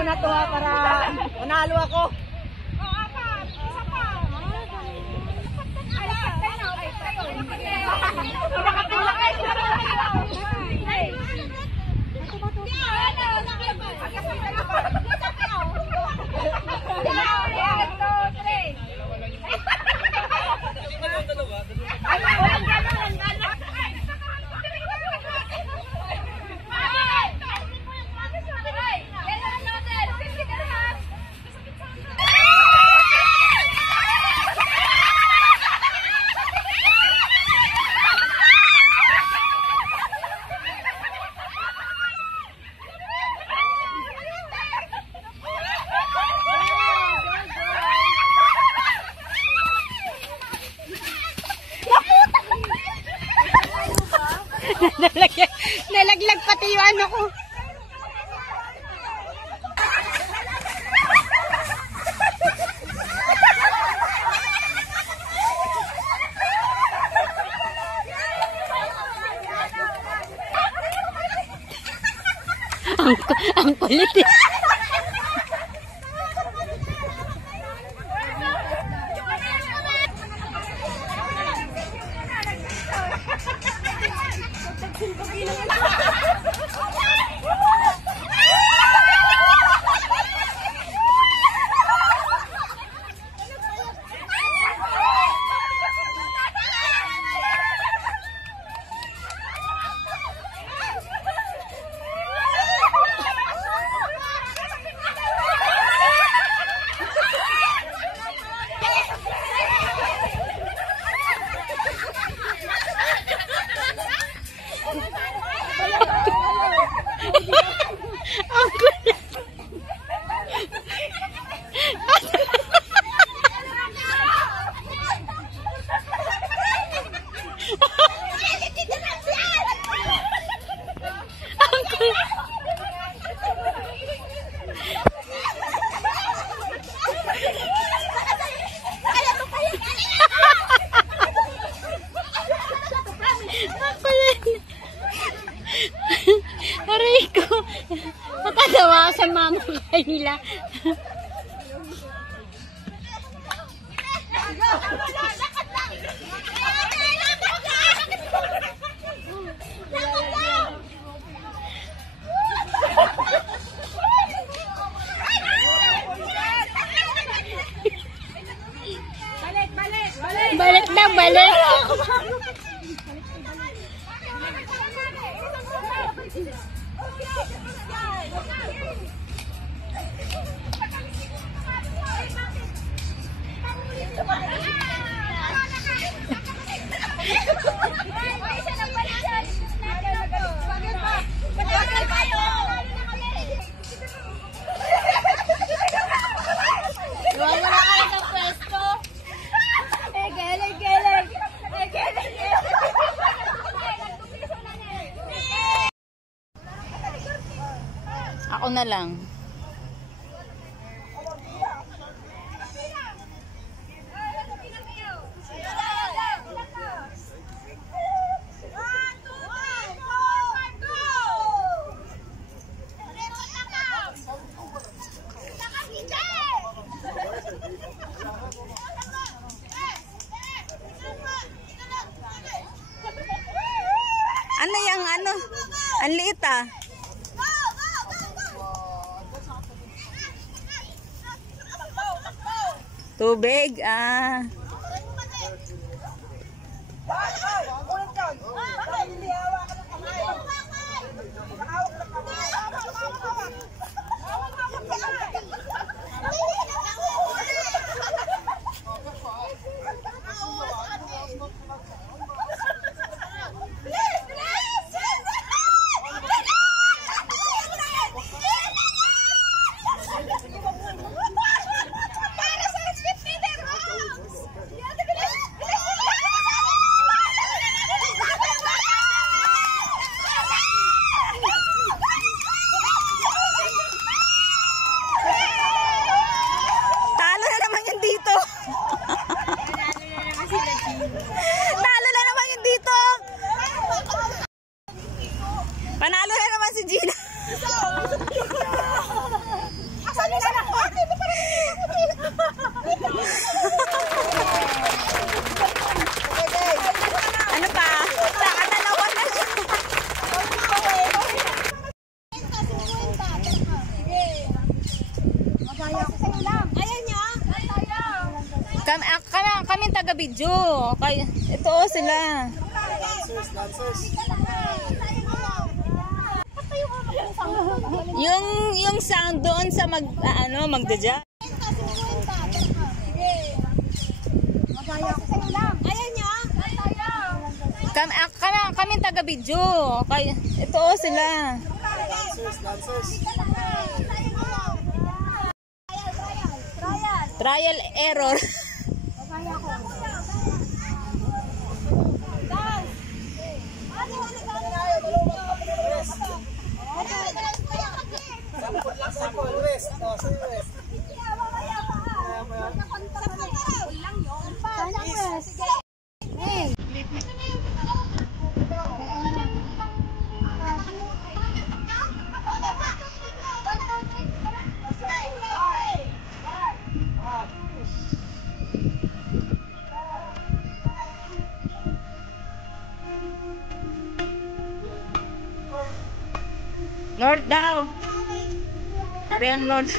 muna to ha, para manalo ako. Nalaglag pati yung ano ko. Ang kulit eh. Aray ko. Matatawa sa mama kanila. Balik na, balik. Ako na lang. Ano yung ano? Ang liit ah. Tubig, ah. Kami taga-video. Ito sila. Dancers. Yung sound doon sa magdadya. Kami taga-video. Ito sila. Dancers. Trial error. Sample, West. West. Lord daw. Ariyan, Lord.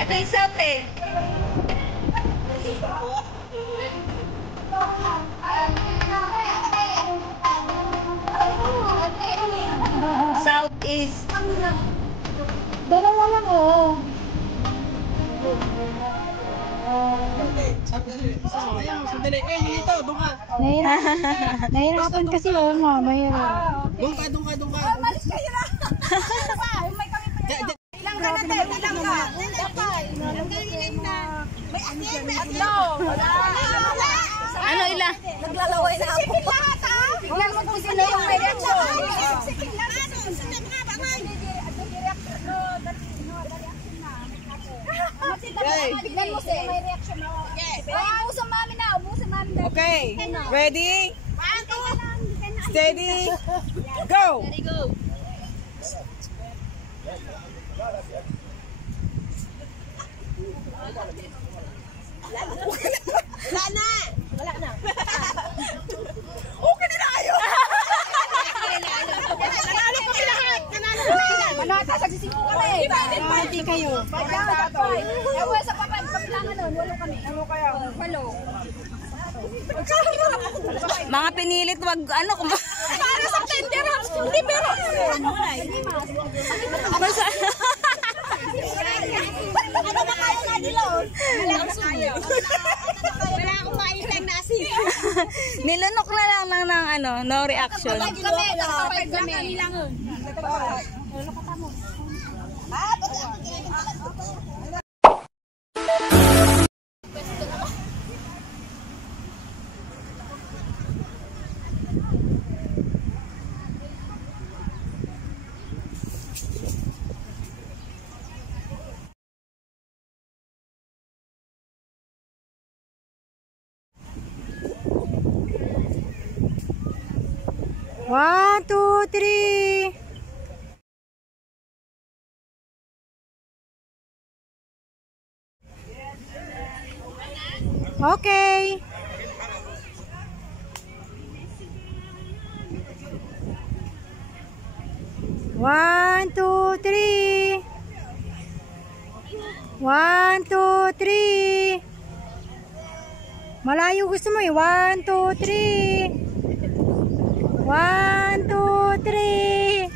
Ito yung south eh. Southeast. Dalawa lang oh. Sandali. Dito. Doon ka. Nahirapan kasi oh, mahirap. Doon ka. Malis kayo na. Ilang ka na, te? Ilang ka? May asin, may adlaw. Wala. Ano ila? Naglalaway na ako. Sipin lahat, ha? Tingnan mo kung sino yung may reaction. Sipin lahat. Sunod nga, bangay. Tignan mo sino may reaction. Ubusan mami na. Okay, ready? Steady, go! Wala na. Okay na kayo! Nanalo kami lahat. Manata sa sising ko kami. Hindi kayo. Ewa sa papay, kapilangan nun. Walo kami. Walo. Mga pinilit, wag Para sa tender house. Hindi pero. Ano na kaya nga nila? Wala akong mailang nasi. Nilunok na lang ng no reaction. Kami, nakapag kami. One, two, three. Okay. One, two, three. One, two, three. Malayo gusto mo eh. One, two, three. One, two, three.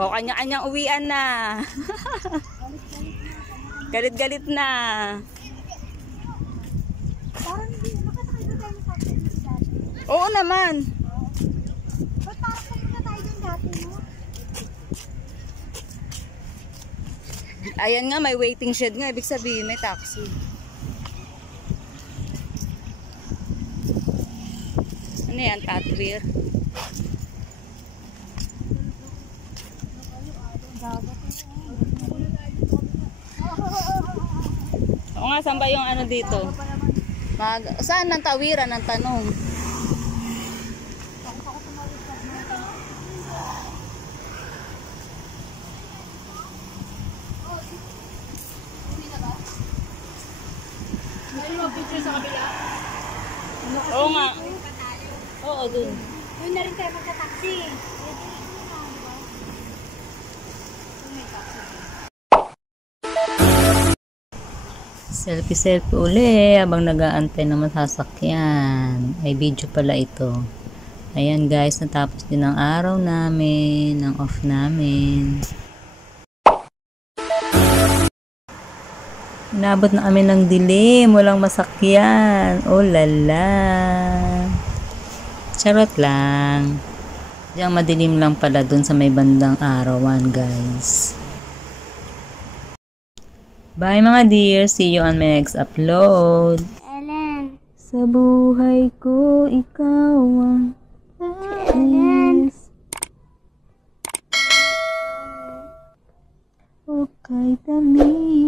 O, kanya-kanyang uwian na. Galit-galit na. Parang hindi, makasakay ba tayo sa atin dati? Oo naman. Ba't parang pumunta tayo dun dati, no? Ayan nga, may waiting shed nga. Ibig sabihin, may taxi. Ano yan, Tatwir? Oo nga, saan ba yung ano dito? Saan ang tawiran ang tanong? Oo nga. Oo, dun. Doon na rin tayo magka-taxi. Selfie-selfie uli habang nag-aantay ng masasakyan. Ay video pala ito. Ayan guys, natapos din ang araw namin, ang off namin. Inabot na kami ng dilim, walang masakyan. Oh lala. Charot lang. Diyan madilim lang pala dun sa may bandang arawan guys. Bye mga dear, see you on my next upload. Ellen. Sa buhay ko, ikaw ang nais. O kahit amin.